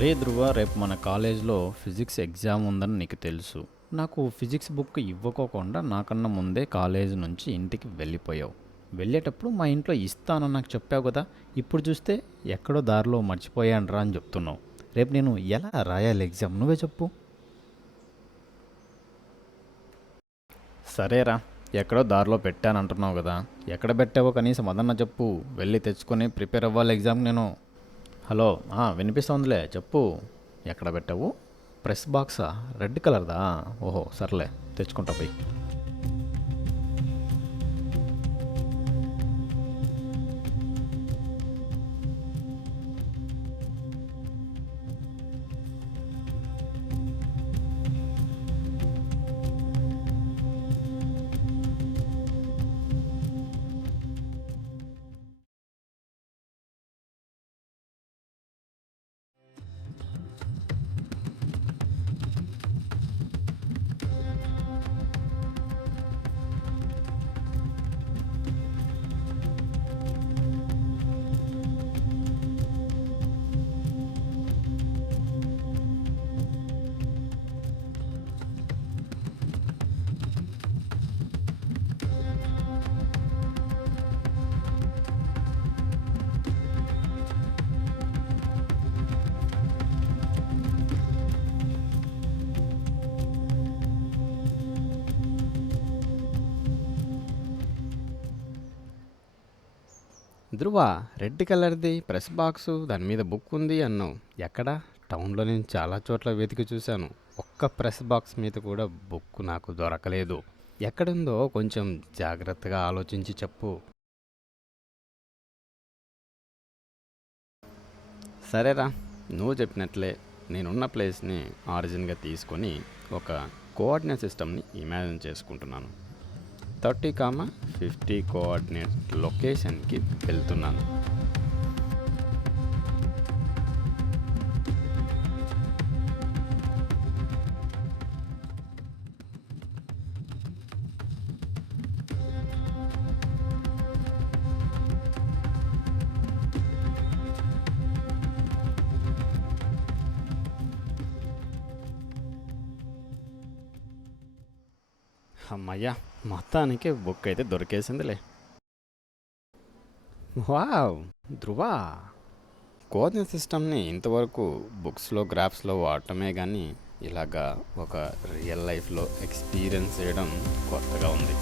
రే ధ్రువ, రేపు మన కాలేజ్లో ఫిజిక్స్ ఎగ్జామ్ ఉందని నీకు తెలుసు. నాకు ఫిజిక్స్ బుక్ ఇవ్వకోకుండా నాకన్నా ముందే కాలేజ్ నుంచి ఇంటికి వెళ్ళిపోయావు. వెళ్ళేటప్పుడు మా ఇంట్లో ఇస్తానని నాకు చెప్పావు కదా. ఇప్పుడు చూస్తే ఎక్కడో దారిలో మర్చిపోయానురా అని చెప్తున్నావు. రేపు నేను ఎలా రాయాలి ఎగ్జామ్, నువ్వే చెప్పు. సరేరా, ఎక్కడో దారిలో పెట్టానంటున్నావు కదా. ఎక్కడ పెట్టావో కనీసం అదన్నా చెప్పు. వెళ్ళి తెచ్చుకొని ప్రిపేర్ అవ్వాలి ఎగ్జామ్ నేను. హలో, వినిపిస్తోందిలే, చెప్పు. ఎక్కడ పెట్టావు? ప్రెస్ బాక్సా? రెడ్ కలర్దా? ఓహో, సర్లే, తెచ్చుకుంటా పోయి. ధ్రువ, రెడ్ కలర్ది ప్రెస్ బాక్సు, దాని మీద బుక్ ఉంది అన్నావు. ఎక్కడ? టౌన్లో నేను చాలా చోట్ల వెతికి చూశాను. ఒక్క ప్రెస్ బాక్స్ మీద కూడా బుక్ నాకు దొరకలేదు. ఎక్కడుందో కొంచెం జాగ్రత్తగా ఆలోచించి చెప్పు. సరేరా, నువ్వు చెప్పినట్లే నేనున్న ప్లేస్ని ఆరిజిన్గా తీసుకొని ఒక కోఆర్డినేట్ సిస్టమ్ని ఇమాజిన్ చేసుకుంటున్నాను. 30, 50 కోఆర్డినేట్ లొకేషన్కి వెళ్తున్నాను. అమ్మయ్యా, మొత్తానికి బుక్ అయితే దొరికేసిందిలే. వావ్ ధ్రువ, కోఆర్డినేట్ సిస్టమ్ని ఇంతవరకు బుక్స్లో గ్రాఫ్స్లో వాడటమే కానీ ఇలాగా ఒక రియల్ లైఫ్లో ఎక్స్పీరియన్స్ చేయడం కొత్తగా ఉంది.